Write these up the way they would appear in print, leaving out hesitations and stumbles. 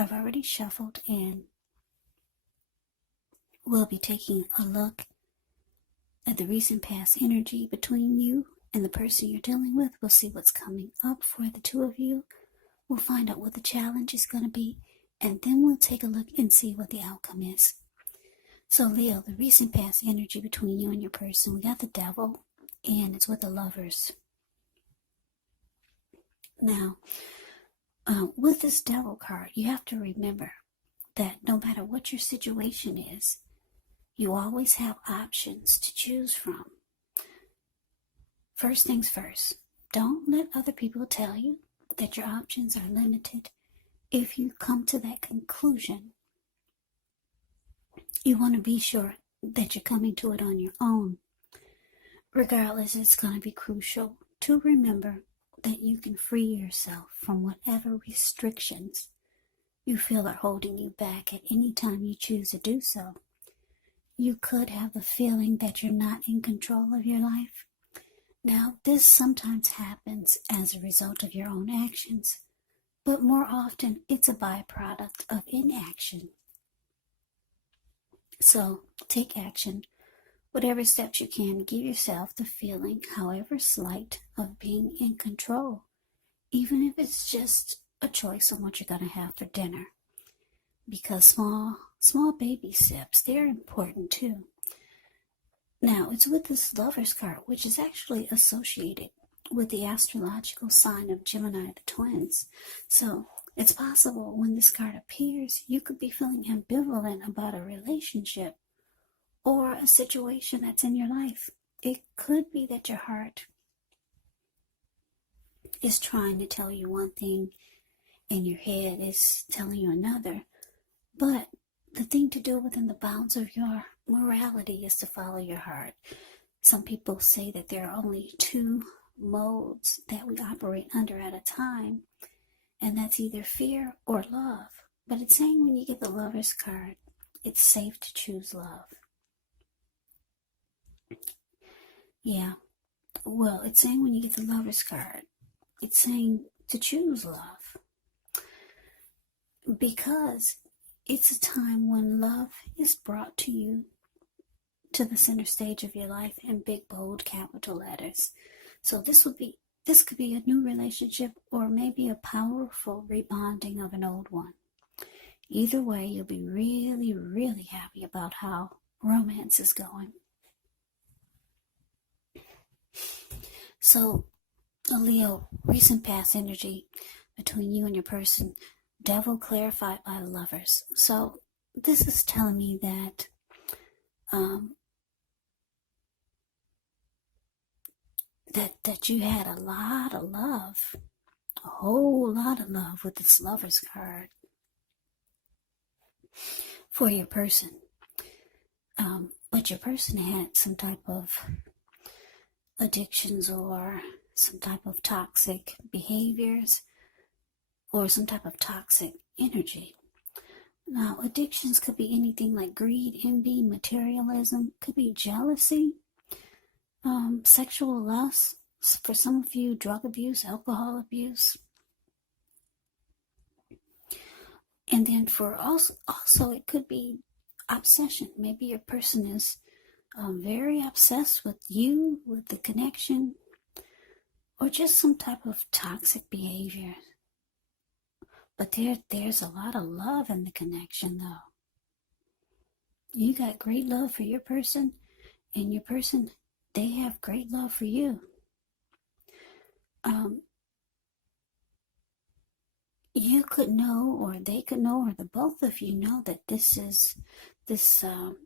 I've already shuffled, and we'll be taking a look at the recent past energy between you and the person you're dealing with. We'll see what's coming up for the two of you. We'll find out what the challenge is going to be, and then we'll take a look and see what the outcome is. So Leo, the recent past energy between you and your person, we got the Devil, and it's with the Lovers. Now, with this Devil card, you have to remember that no matter what your situation is, you always have options to choose from. First things first, don't let other people tell you that your options are limited. If you come to that conclusion, you want to be sure that you're coming to it on your own. Regardless, it's going to be crucial to remember that you can free yourself from whatever restrictions you feel are holding you back at any time you choose to do so. You could have the feeling that you're not in control of your life. Now, this sometimes happens as a result of your own actions, but more often it's a byproduct of inaction. So, take action. Whatever steps you can, give yourself the feeling, however slight, of being in control, even if it's just a choice on what you're going to have for dinner. Because small baby steps, they're important too. Now, it's with this Lover's card, which is actually associated with the astrological sign of Gemini, the twins. So, it's possible when this card appears, you could be feeling ambivalent about a relationship or a situation that's in your life. It could be that your heart is trying to tell you one thing and your head is telling you another. But the thing to do within the bounds of your morality is to follow your heart. Some people say that there are only two modes that we operate under at a time, and that's either fear or love. But it's saying when you get the Lover's card, it's safe to choose love. Yeah. Well, it's saying when you get the Lover's card, it's saying to choose love. Because it's a time when love is brought to you to the center stage of your life in big, bold, capital letters. So this could be a new relationship or maybe a powerful rebonding of an old one. Either way, you'll be really, really happy about how romance is going. So, Leo, recent past energy between you and your person, Devil clarified by the Lovers. So, this is telling me that that you had a lot of love, a whole lot of love with this Lover's card for your person. But your person had some type of addictions or some type of toxic behaviors or some type of toxic energy. Now, addictions could be anything like greed, envy, materialism, could be jealousy, sexual lust, for some of you, drug abuse, alcohol abuse. And then for also it could be obsession. Maybe your person is very obsessed with you, with the connection, or just some type of toxic behavior. But there's a lot of love in the connection, though. You got great love for your person, and your person, they have great love for you. You could know, or they could know, or the both of you know that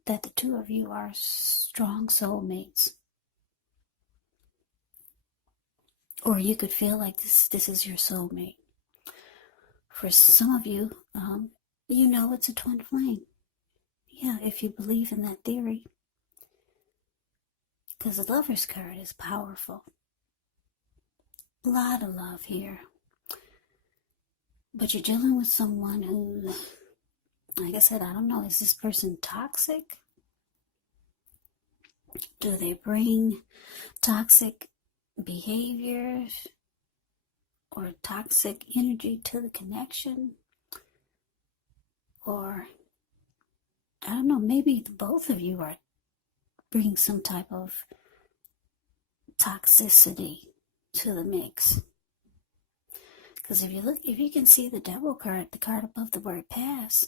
that the two of you are strong soulmates. Or you could feel like this is your soulmate. For some of you, you know it's a twin flame. Yeah, if you believe in that theory. Because the Lover's card is powerful. A lot of love here. But you're dealing with someone who, like I said, I don't know, is this person toxic? Do they bring toxic behaviors or toxic energy to the connection? or I don't know, maybe the both of you are bringing some type of toxicity to the mix. Because if you can see the devil card, the card above the word pass,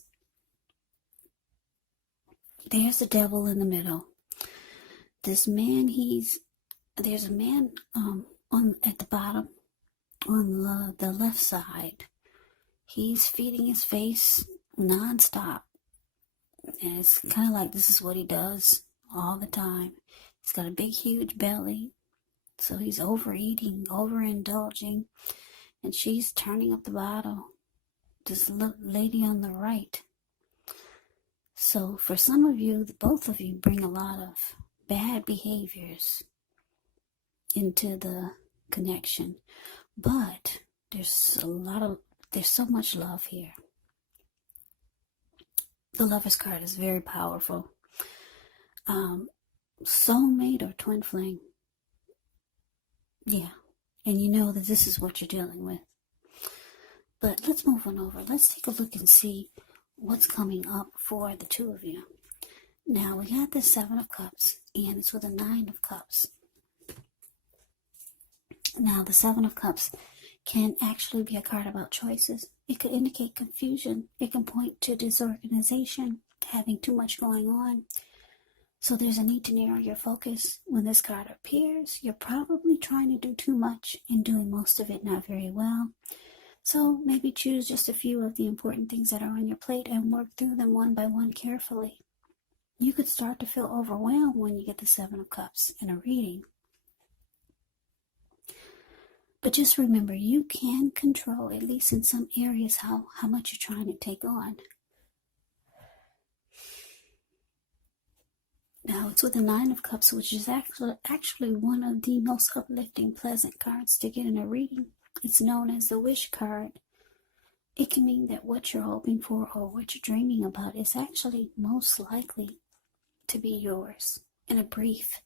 there's the devil in the middle. This man, there's a man at the bottom on the left side. He's feeding his face nonstop. And it's kind of like this is what he does all the time. He's got a big, huge belly. So he's overeating, overindulging. And she's turning up the bottle. This lady on the right. So for some of you, both of you bring a lot of bad behaviors into the connection. But there's so much love here. The Lover's card is very powerful. Soulmate or twin flame. Yeah. And you know that this is what you're dealing with. But let's move on over. Let's take a look and see what's coming up for the two of you. Now, we got the 7 of Cups, and it's with a 9 of Cups. Now, the 7 of Cups can actually be a card about choices. It could indicate confusion. It can point to disorganization, having too much going on. So there's a need to narrow your focus. When this card appears, you're probably trying to do too much and doing most of it not very well. So maybe choose just a few of the important things that are on your plate and work through them one by one carefully. You could start to feel overwhelmed when you get the 7 of Cups in a reading. But just remember, you can control, at least in some areas, how much you're trying to take on. Now, it's with the 9 of Cups, which is actually one of the most uplifting, pleasant cards to get in a reading. It's known as the wish card. It can mean that what you're hoping for or what you're dreaming about is actually most likely to be yours in a brief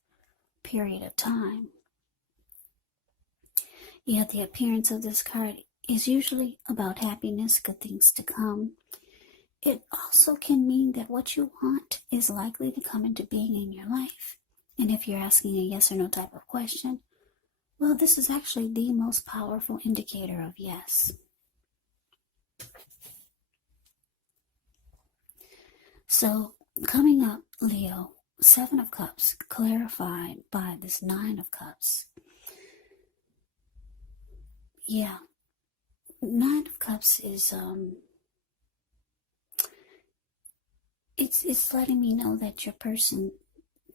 period of time. Yet the appearance of this card is usually about happiness, good things to come. It also can mean that what you want is likely to come into being in your life. And if you're asking a yes or no type of question, well, this is actually the most powerful indicator of yes. So, coming up, Leo, 7 of Cups, clarified by this 9 of Cups. Yeah, 9 of Cups is, it's letting me know that your person,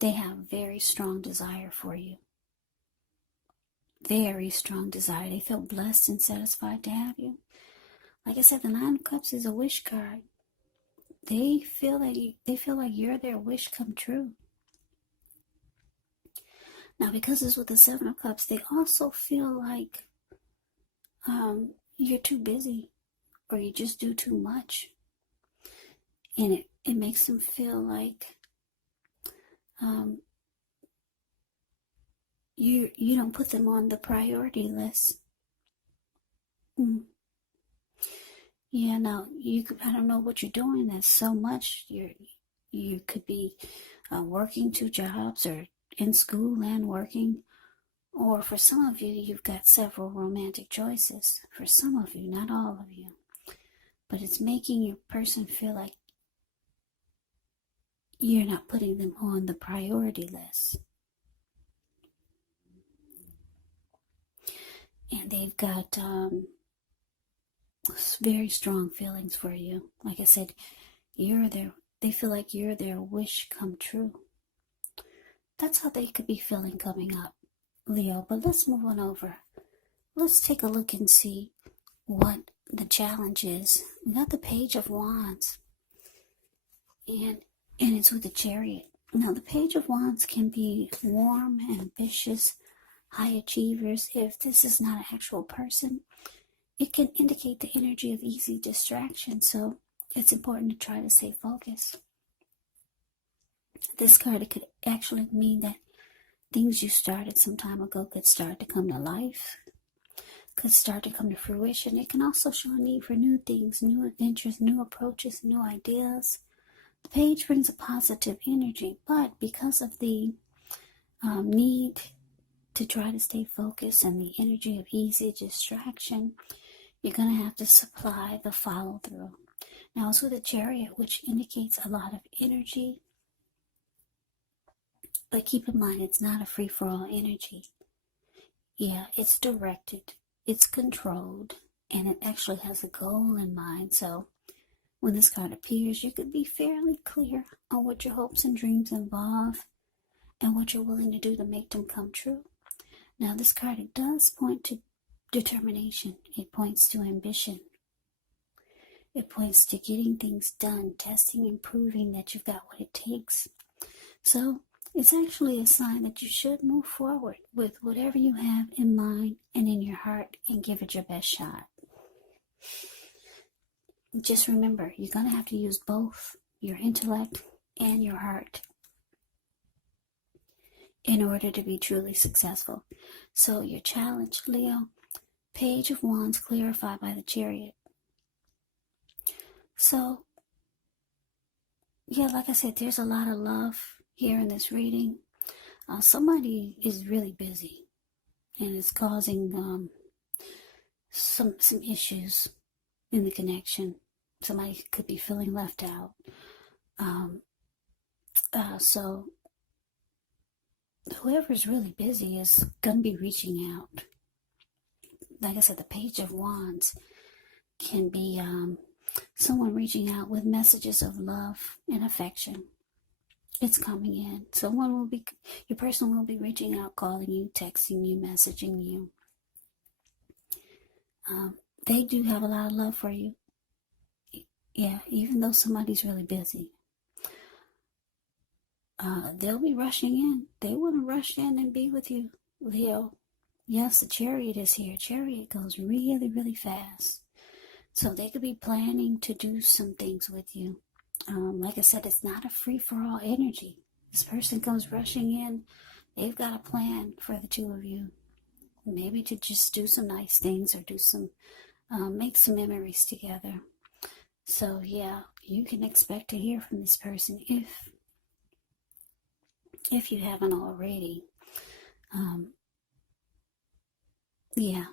they have very strong desire for you. Very strong desire. They feel blessed and satisfied to have you. Like I said, the 9 of Cups is a wish card. They feel like you're their wish come true. Now, because it's with the 7 of Cups, they also feel like you're too busy or you just do too much. And it makes them feel like you don't put them on the priority list. Yeah, now I don't know what you're doing. That's so much. You could be working 2 jobs or in school and working. Or for some of you, you've got several romantic choices. For some of you, not all of you. But it's making your person feel like you're not putting them on the priority list. And they've got very strong feelings for you. Like I said, they feel like you're their wish come true. That's how they could be feeling coming up, Leo. But let's move on over. Let's take a look and see what the challenge is. We got the Page of Wands. And it's with the Chariot. Now, the Page of Wands can be warm, ambitious, high achievers. If this is not an actual person, it can indicate the energy of easy distraction. So it's important to try to stay focused. This card, it could actually mean that things you started some time ago could start to come to life. could start to come to fruition. It can also show a need for new things, new adventures, new approaches, new ideas. The page brings a positive energy, but because of the need to try to stay focused and the energy of easy distraction, you're going to have to supply the follow through. Now it's with a chariot, which indicates a lot of energy, but keep in mind it's not a free-for-all energy. Yeah, it's directed, it's controlled, and it actually has a goal in mind. So when this card appears, you could be fairly clear on what your hopes and dreams involve and what you're willing to do to make them come true. Now this card, it does point to determination. It points to ambition. It points to getting things done, testing and proving that you've got what it takes. So it's actually a sign that you should move forward with whatever you have in mind and in your heart and give it your best shot. Just remember, you're going to have to use both your intellect and your heart in order to be truly successful. So your challenge, Leo, Page of Wands clarified by the Chariot. So, yeah, like I said, there's a lot of love here in this reading. Somebody is really busy and it's causing some issues in the connection. Somebody could be feeling left out. So whoever's really busy is going to be reaching out. Like I said, the Page of Wands can be someone reaching out with messages of love and affection. It's coming in. Your person will be reaching out, calling you, texting you, messaging you. They do have a lot of love for you. Yeah, even though somebody's really busy. They'll be rushing in. They want to rush in and be with you, Leo. Yes, the Chariot is here. Chariot goes really, really fast. So they could be planning to do some things with you. Like I said, it's not a free-for-all energy. This person comes rushing in. They've got a plan for the two of you. Maybe to just do some nice things or make some memories together. So yeah, you can expect to hear from this person if you haven't already. Yeah,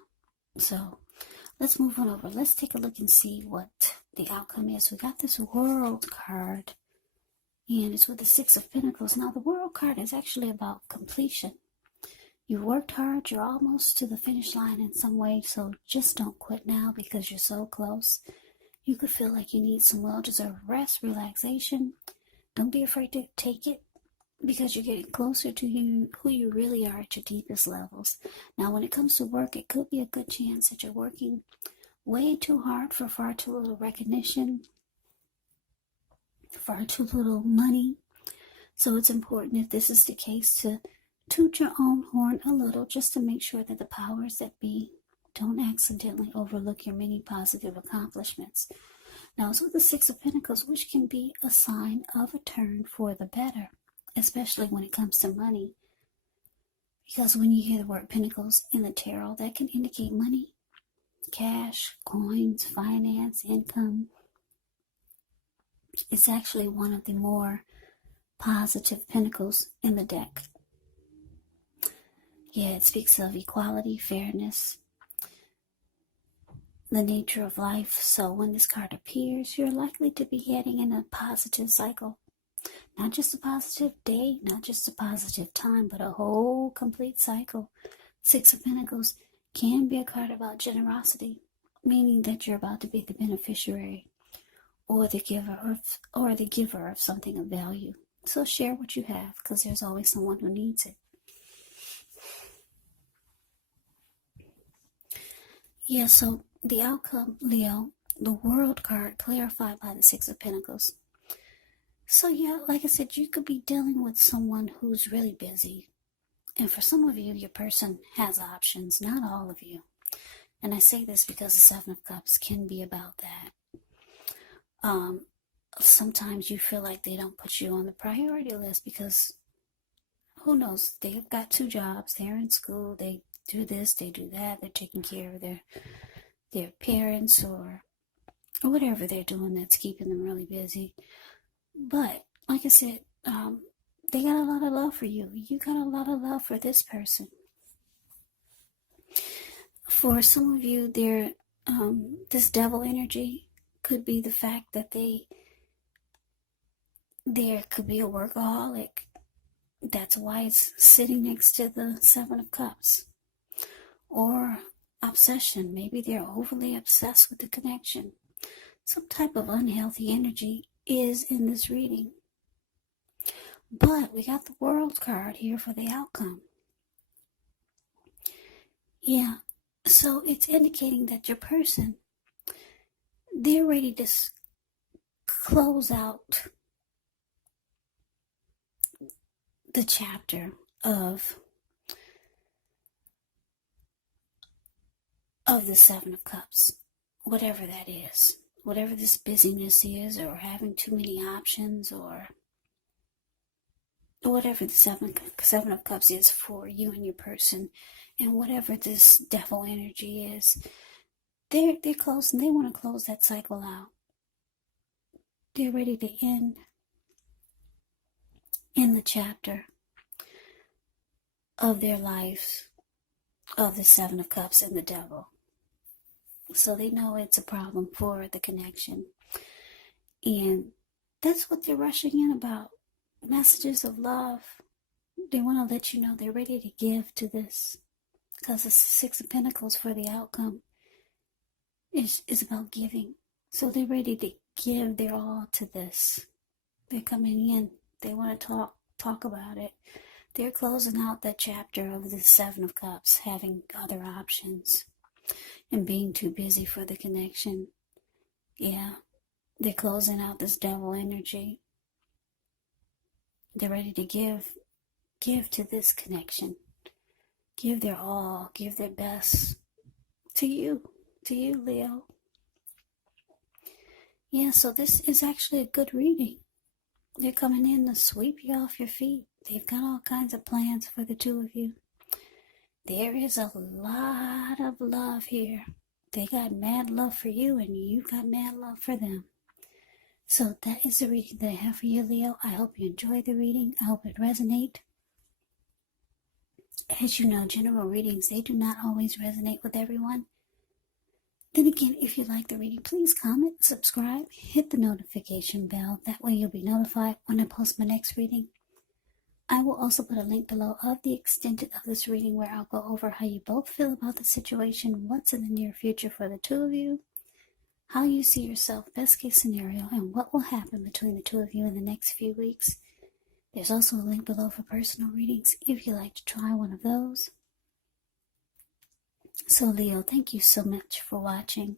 so let's move on over. Let's take a look and see what the outcome is. We got this World card, and it's with the Six of Pentacles. Now, the World card is actually about completion. You worked hard. You're almost to the finish line in some way, so just don't quit now because you're so close. You could feel like you need some well-deserved rest, relaxation. Don't be afraid to take it because you're getting closer to who you really are at your deepest levels. Now, when it comes to work, it could be a good chance that you're working way too hard for far too little recognition, far too little money. So it's important, if this is the case, to toot your own horn a little just to make sure that the powers that be don't accidentally overlook your many positive accomplishments. Now, it's with the Six of Pentacles, which can be a sign of a turn for the better, especially when it comes to money. Because when you hear the word Pentacles in the tarot, that can indicate money, cash, coins, finance, income. It's actually one of the more positive pentacles in the deck. Yeah, it speaks of equality, fairness, the nature of life. So when this card appears, you're likely to be heading in a positive cycle. Not just a positive day, not just a positive time, but a whole complete cycle. Six of Pentacles can be a card about generosity, meaning that you're about to be the beneficiary or the giver of something of value. So share what you have, because there's always someone who needs it. Yeah, so the outcome, Leo, the World card clarified by the Six of Pentacles. So yeah, like I said, you could be dealing with someone who's really busy. And for some of you, your person has options, not all of you. And I say this because the Seven of Cups can be about that. Sometimes you feel like they don't put you on the priority list because, who knows, they've got 2 jobs, they're in school, they do this, they do that, they're taking care of their parents or whatever they're doing that's keeping them really busy. But like I said, they got a lot of love for you. You got a lot of love for this person. For some of you, this devil energy could be the fact that there could be a workaholic. That's why it's sitting next to the Seven of Cups. Or obsession. Maybe they're overly obsessed with the connection. Some type of unhealthy energy is in this reading. But we got the World card here for the outcome. Yeah, so it's indicating that your person, they're ready to close out the chapter of the Seven of Cups, whatever that is, whatever this busyness is, or having too many options, or whatever the seven of Cups is for you and your person, and whatever this devil energy is, they're closing. They want to close that cycle out. They're ready to end the chapter of their lives of the Seven of Cups and the devil. So they know it's a problem for the connection. And that's what they're rushing in about. Messages of love. They want to let you know they're ready to give to this. Because the Six of Pentacles for the outcome is about giving. So they're ready to give their all to this. They're coming in. They want to talk about it. They're closing out that chapter of the Seven of Cups, having other options and being too busy for the connection. Yeah, they're closing out this devil energy. They're ready to give to this connection. Give their all, give their best to you, Leo. Yeah, so this is actually a good reading. They're coming in to sweep you off your feet. They've got all kinds of plans for the two of you. There is a lot of love here. They got mad love for you, and you got mad love for them. So that is the reading that I have for you, Leo. I hope you enjoyed the reading. I hope it resonates. As you know, general readings, they do not always resonate with everyone. Then again, if you like the reading, please comment, subscribe, hit the notification bell. That way you'll be notified when I post my next reading. I will also put a link below of the extended of this reading where I'll go over how you both feel about the situation, what's in the near future for the two of you, how you see yourself, best case scenario, and what will happen between the two of you in the next few weeks. There's also a link below for personal readings if you'd like to try one of those. So Leo, thank you so much for watching.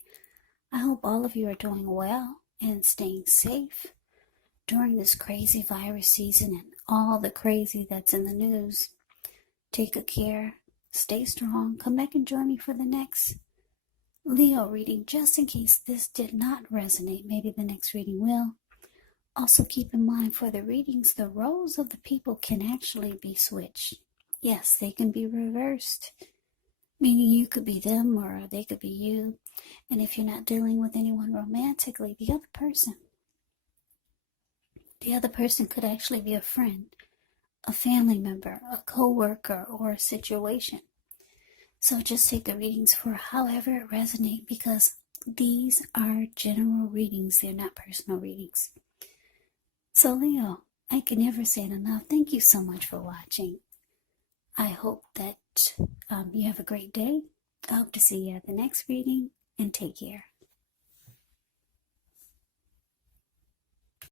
I hope all of you are doing well and staying safe during this crazy virus season and all the crazy that's in the news. Take good care, stay strong, come back and join me for the next Leo reading, just in case this did not resonate. Maybe the next reading will. Also keep in mind for the readings, the roles of the people can actually be switched. Yes, they can be reversed, meaning you could be them or they could be you. And if you're not dealing with anyone romantically, the other person could actually be a friend, a family member, a co-worker, or a situation. So just take the readings for however it resonates, because these are general readings. They're not personal readings. So Leo, I can never say it enough. Thank you so much for watching. I hope that you have a great day. I hope to see you at the next reading, and take care.